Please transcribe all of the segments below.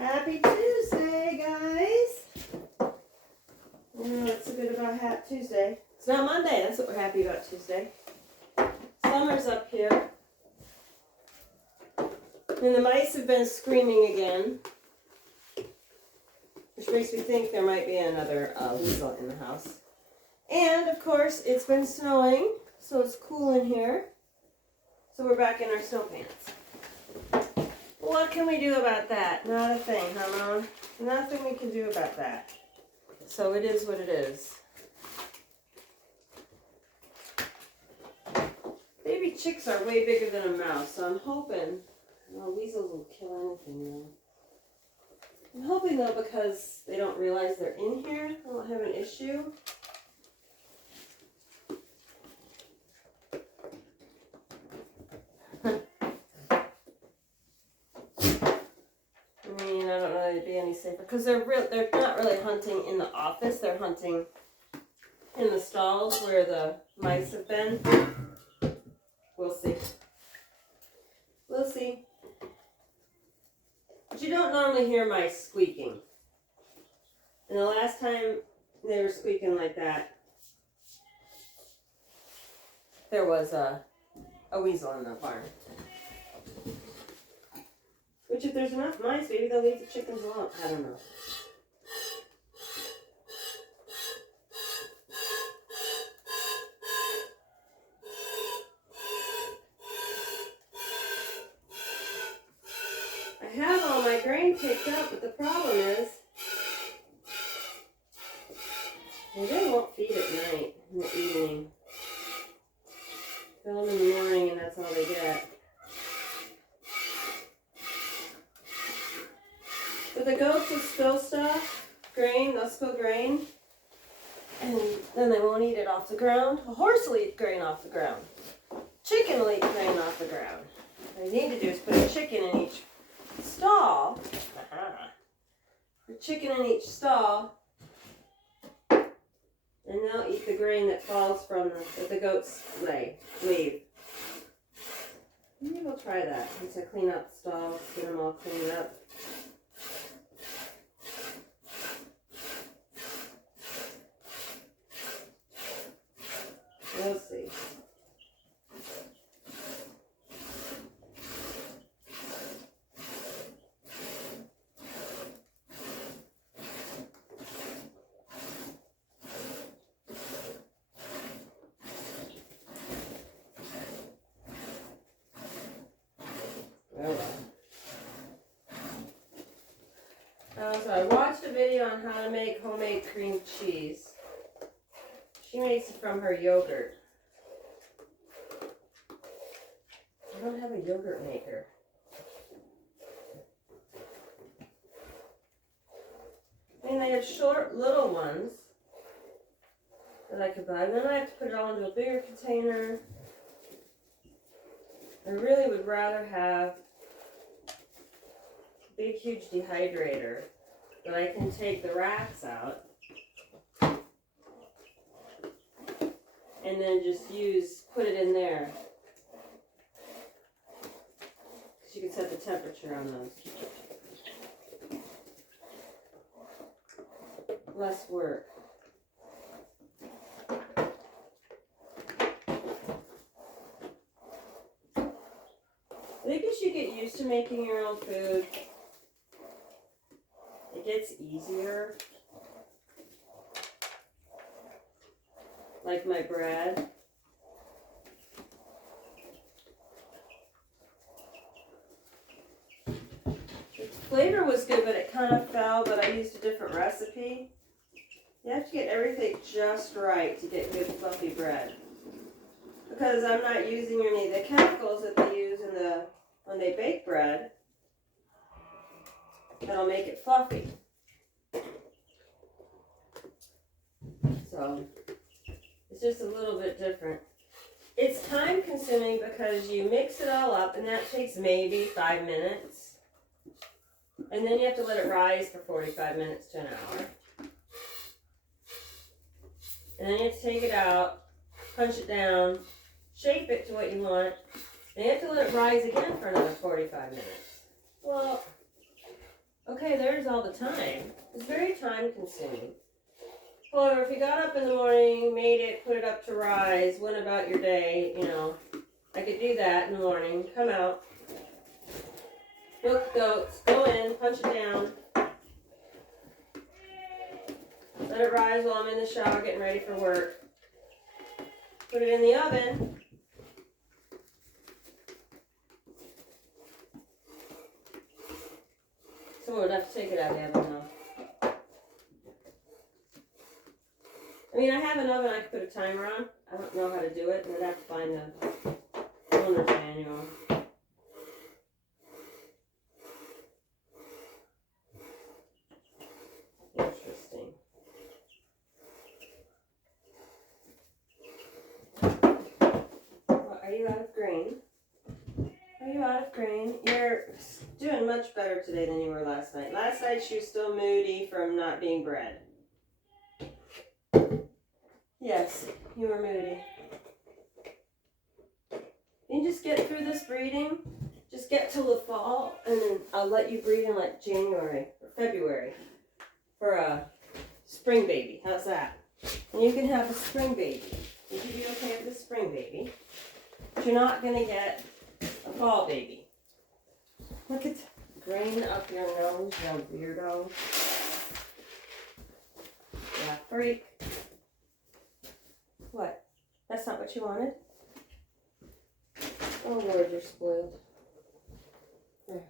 Happy Tuesday, guys. What's so good about Tuesday? It's not Monday. That's what we're happy about Tuesday. Summer's up here. And the mice have been screaming again. Which makes me think there might be another weasel in the house. And, of course, it's been snowing, so it's cool in here. So we're back in our snow pants. What can we do about that? Not a thing, huh, Mom? Nothing we can do about that. So it is what it is. Baby chicks are way bigger than a mouse, so I'm hoping, well, weasels will kill anything, though. I'm hoping, though, because they don't realize they're in here, I won't have an issue. I don't know they'd be any safer because they're not really hunting in the office. They're hunting in the stalls where the mice have been. We'll see. We'll see. But you don't normally hear mice squeaking. And the last time they were squeaking like that, there was a weasel in the barn. Which, if there's enough mice, maybe they'll leave the chickens alone. I don't know. I have all my grain picked up, but the problem is they really won't feed at night, in the evening. Fill them in the morning, and that's all they get. But the goats will spill stuff, grain, they'll spill grain, and then they won't eat it off the ground. A horse will eat grain off the ground. Chicken will eat grain off the ground. What they need to do is put a chicken in each stall. A chicken in each stall, and they'll eat the grain that falls from the goats leave. Maybe we'll try that. Once I clean up the stalls, get them all cleaned up. We'll see. So I watched a video on how to make homemade cream cheese. She makes it from her yogurt. I don't have a yogurt maker. I mean, they have short little ones that I could buy. Then I have to put it all into a bigger container. I really would rather have a big, huge dehydrator that I can take the racks out and then just put it in there. Because you can set the temperature on those. Less work. I think as you get used to making your own food, it gets easier. Like my bread. The flavor was good, but it kind of fell, but I used a different recipe. You have to get everything just right to get good fluffy bread. Because I'm not using any of the chemicals that they use when they bake bread. That'll make it fluffy. So it's just a little bit different. It's time consuming because you mix it all up and that takes maybe 5 minutes. And then you have to let it rise for 45 minutes to an hour. And then you have to take it out, punch it down, shape it to what you want, and you have to let it rise again for another 45 minutes. Well, okay. Okay, there's all the time. It's very time consuming. However, if you got up in the morning, made it, put it up to rise, went about your day, you know, I could do that in the morning, come out, milk the goats, go in, punch it down, let it rise while I'm in the shower getting ready for work, put it in the oven. Someone would have to take it out of the oven now. I mean, I have an oven I could put a timer on. I don't know how to do it, and I'd have to find the owner's manual. Interesting. Well, are you out of grain? Are you out of grain? You're doing much better today than you were last night. Last night she was still moody from not being bred. Yes, you were moody. You just get through this breeding. Just get till the fall, and then I'll let you breed in like January or February for a spring baby. How's that? And you can have a spring baby. You can be okay with a spring baby, but you're not gonna get a fall baby. Look at grain up your nose, you weirdo. Yeah, freak. What? That's not what you wanted? Oh Lord, you're spoiled. There.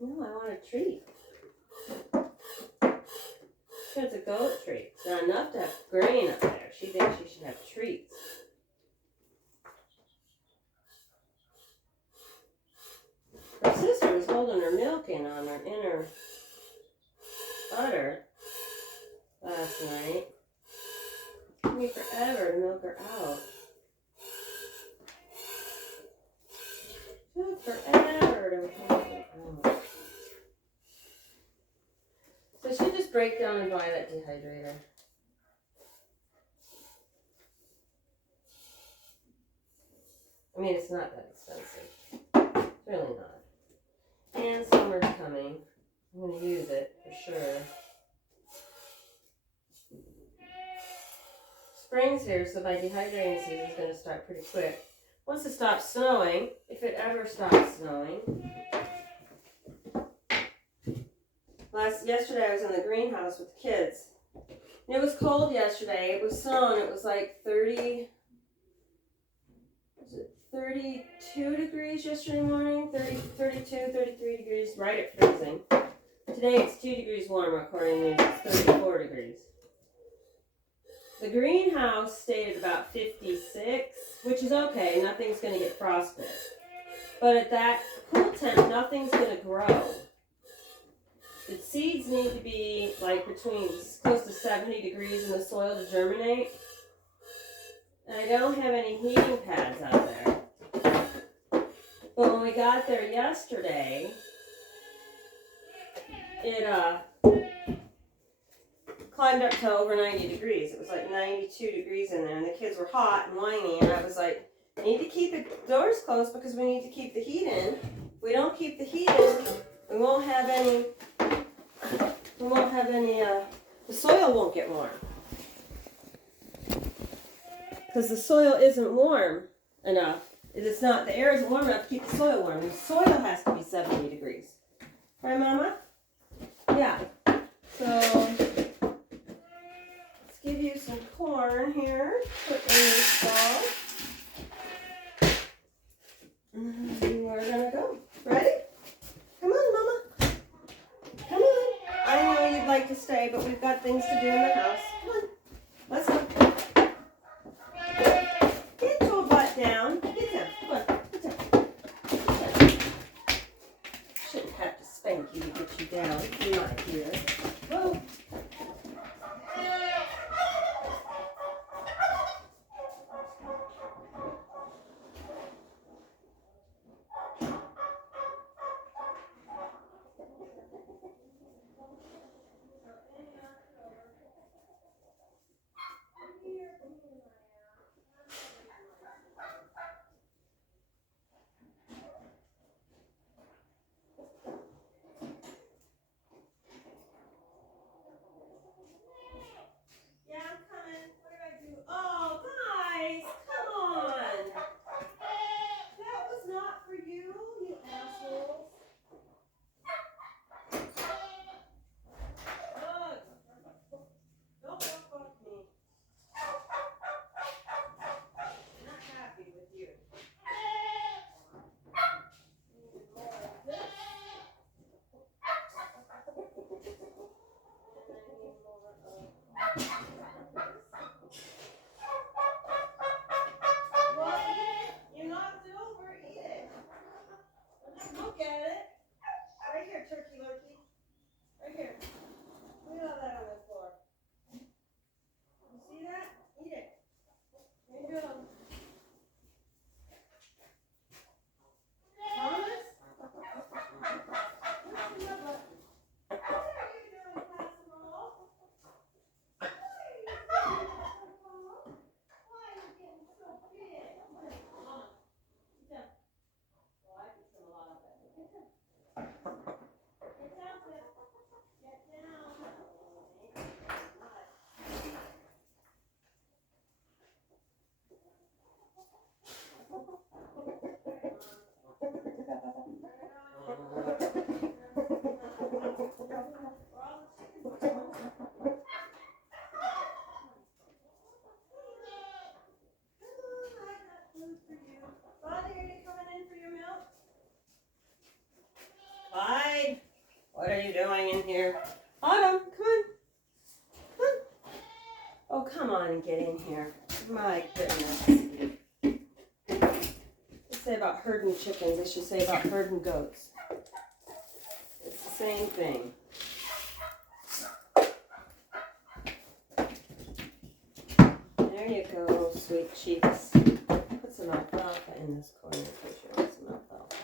No, I want a treat. She wants a goat treat. It's not enough to have grain up there. She thinks she should have treats. Her sister was holding her milk in on her inner udder last night. It took me forever to milk her out. It took forever to milk her out. So she'll just break down and buy that dehydrator. I mean, it's not that expensive. It's really not. And summer's coming. I'm going to use it for sure. Spring's here, so my dehydrating season is going to start pretty quick. Once it stops snowing, if it ever stops snowing. Yesterday I was in the greenhouse with the kids. And it was cold yesterday. It was snowing. It was like 32 degrees yesterday morning? 32, 33 degrees, right at freezing. Today it's 2 degrees warmer, according to news. It's 34 degrees. The greenhouse stayed at about 56, which is okay. Nothing's going to get frostbite. But at that cool temp, nothing's going to grow. The seeds need to be like between close to 70 degrees in the soil to germinate. And I don't have any heating pads out there. But when we got there yesterday, it climbed up to over 90 degrees. It was like 92 degrees in there, and the kids were hot and whiny, and I was like, I need to keep the doors closed because we need to keep the heat in. If we don't keep the heat in, we won't have any, the soil won't get warm. Because the soil isn't warm enough. It's not, the air isn't warm enough to keep the soil warm. The soil has to be 70 degrees. Right, Mama? Yeah. So, let's give you some corn here. Put in your stall. And we're gonna go. Ready? Come on, Mama. Come on. I know you'd like to stay, but we've got things to do in the house. Come on. Let's go. Get your butt down. Get down. Come on. Get down. Get down. Shouldn't have to spank you to get you down. You're not here. Whoa. flying in here. Autumn, come on. Come on. Oh, come on and get in here. My goodness. They say about herding chickens, they should say about herding goats. It's the same thing. There you go, sweet cheeks. Put some alfalfa in this corner because you want some alfalfa.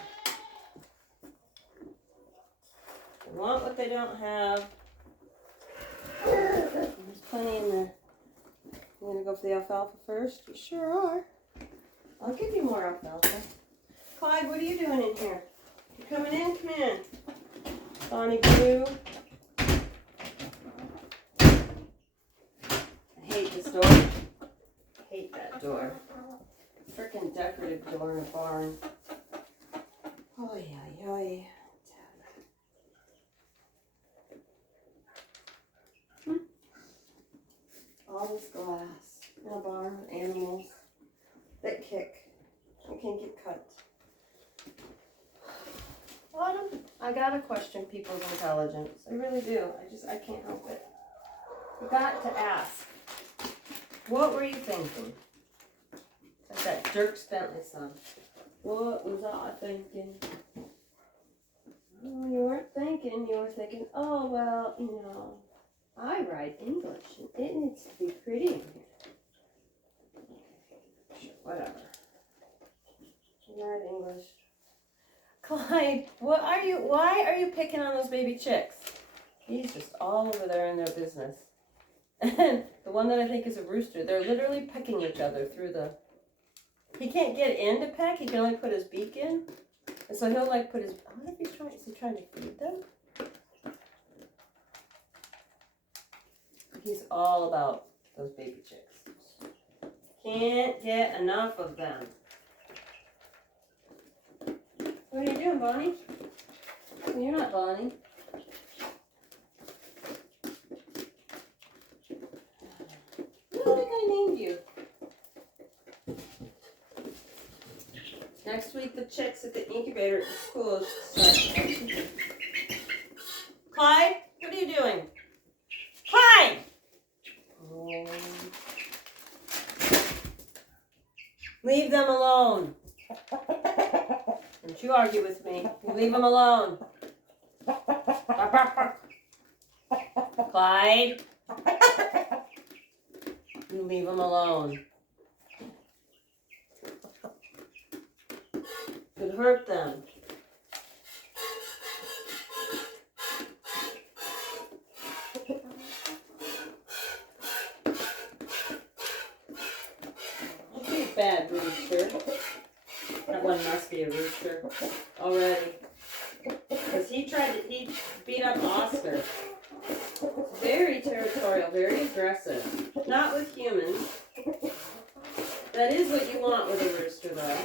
They want what they don't have. There's plenty in there. You gonna go for the alfalfa first? You sure are. I'll give you more alfalfa. Clyde, what are you doing in here? You coming in? Come in. Bonnie Blue. I hate this door. I hate that door. Frickin' decorative door in a barn. Oh yeah, yeah. All this glass in a barn with animals that kick and can get cut. Autumn, I gotta question people's intelligence. I really do. I can't help it. You got to ask. What were you thinking? Like that Dirk Bentley song. What was I thinking? Oh, you weren't thinking. You were thinking, oh, well, you know, I write English and it needs to be pretty in here. Sure, whatever. You write English. Clyde, why are you picking on those baby chicks? He's just all over there in their business. And the one that I think is a rooster, they're literally pecking each other through the... He can't get in to peck, he can only put his beak in. And so he'll like put his... I wonder if is he trying to feed them? He's all about those baby chicks. Can't get enough of them. What are you doing, Bonnie? You're not Bonnie. I don't think I named you. Next week, the chicks at the incubator at the school start. Clyde, what are you doing? Clyde! Oh. Leave them alone. Don't you argue with me. You leave them alone. Clyde. You leave them alone. Could hurt them. You'd be a bad rooster. That one must be a rooster already. Because he beat up Oscar. Very territorial, very aggressive. Not with humans. That is what you want with a rooster, though.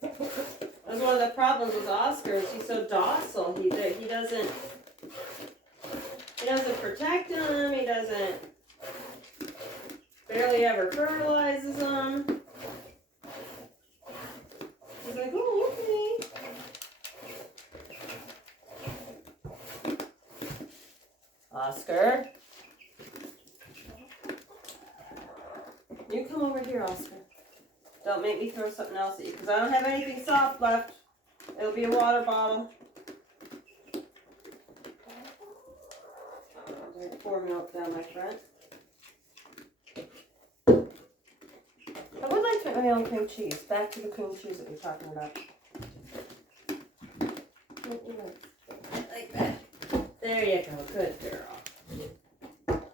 That's one of the problems with Oscar is he's so docile. He doesn't protect him. He doesn't barely ever fertilizes them. He's like, oh, okay. Oscar. You come over here, Oscar. Don't make me throw something else at you, because I don't have anything soft left. It'll be a water bottle. There's pour milk down my front. I would like to make my own cream cheese. Back to the cream cheese that we're talking about. Like that. There you go. Good girl.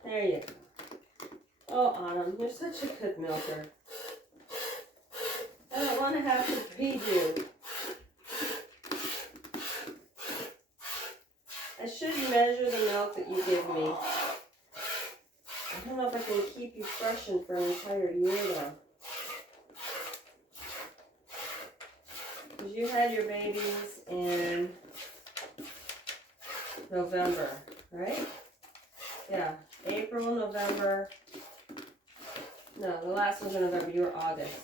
There you go. Oh, Autumn, you're such a good milker. I don't want to have to feed you. I should measure the milk that you give me. I don't know if I can keep you freshened for an entire year, though. Because you had your babies in November, right? Yeah, April, November. No, the last one's in November. You were August.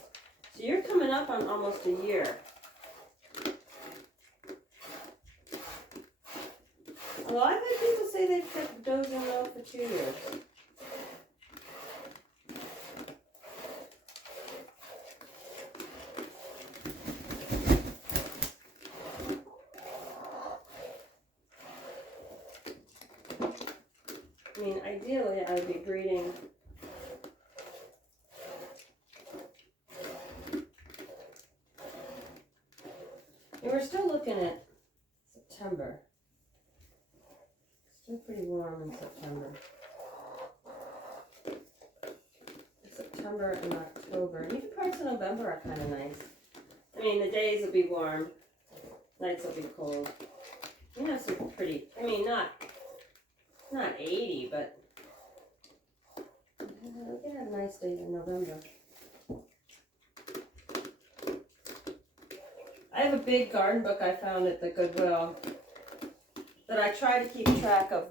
So you're coming up on almost a year. Well, I've had people say they've kept dozing milk for 2 years. I mean, ideally, I would be breeding. And we're still looking at September. Still pretty warm in September. September and October. And even parts of November are kind of nice. I mean, the days will be warm. Nights will be cold. You know, some pretty, I mean, not 80, but we can have nice days in November. I have a big garden book I found at the Goodwill that I try to keep track of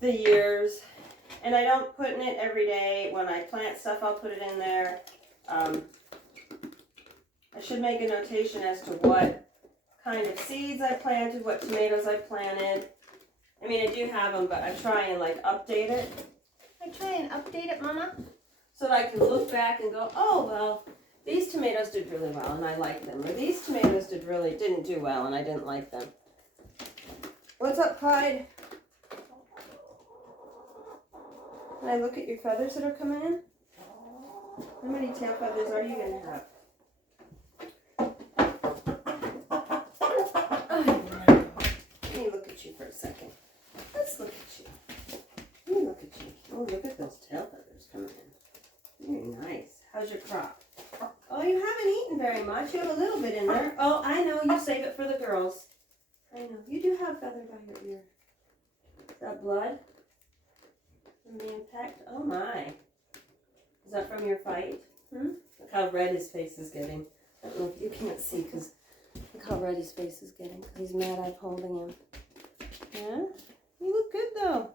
the years, and I don't put in it every day. When I plant stuff, I'll put it in there. I should make a notation as to what kind of seeds I planted, what tomatoes I planted. I mean, I do have them, but I try and like update it. Mama, so that I can look back and go, oh well, these tomatoes did really well and I liked them, or these tomatoes didn't do well and I didn't like them. What's up, Clyde? Can I look at your feathers that are coming in? How many tail feathers are you gonna have? Let me look at you for a second. Let's look at you. Let me look at you. Oh, look at those tail feathers coming in. Very nice. How's your crop? Oh, you haven't eaten very much. You have a little bit in there. Oh, I know. You save it for the girls. I know. You do have feather by your ear. Is that blood from the impact? Oh, my. Is that from your fight? Look how red his face is getting. I don't know if you can't see, because look how red his face is getting. He's mad I'm holding him. Yeah? You look good, though.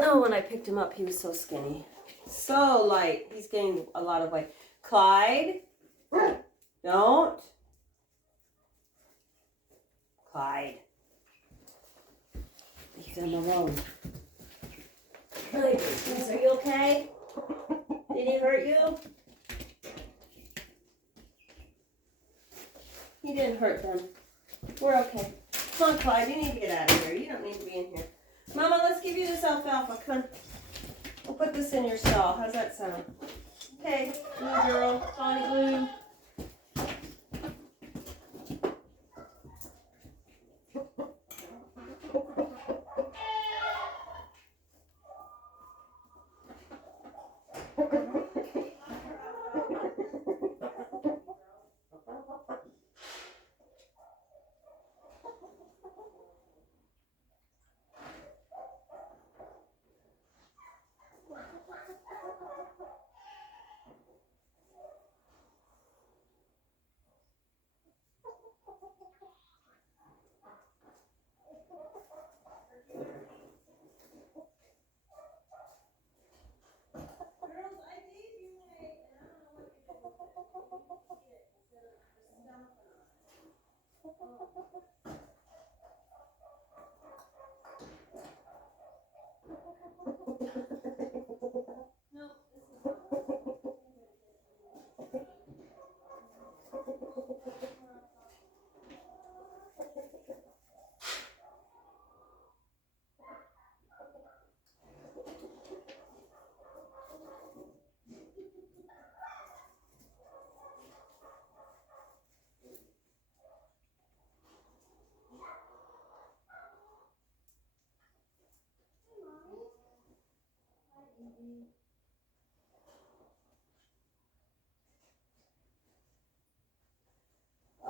Oh, when I picked him up, he was so skinny. So light. He's gained a lot of weight. Clyde? Don't. Clyde. Leave him alone. Clyde, are you okay? Did he hurt you? He didn't hurt them. We're okay. Come on, Clyde. You need to get out of here. You don't need to be in here. Mama, let's give you this alfalfa. Come on. We'll put this in your stall. How's that sound? Okay, blue girl, Bonnie Blue.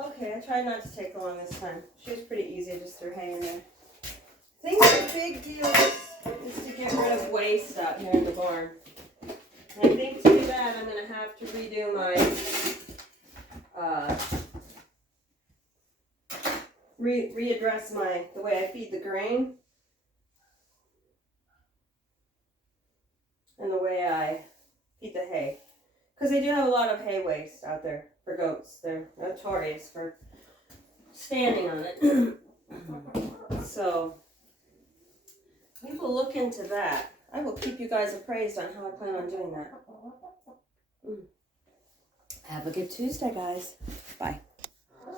Okay, I tried not to take long this time. She was pretty easy, just threw hay in there. I think the big deal is to get rid of waste out here in the barn. And I think to do that, I'm going to have to redo my, readdress the way I feed the grain. And the way I feed the hay. Because they do have a lot of hay waste out there for goats. They're notorious for standing on it. So we will look into that. I will keep you guys appraised on how I plan on doing that. Have a good Tuesday, guys. Bye.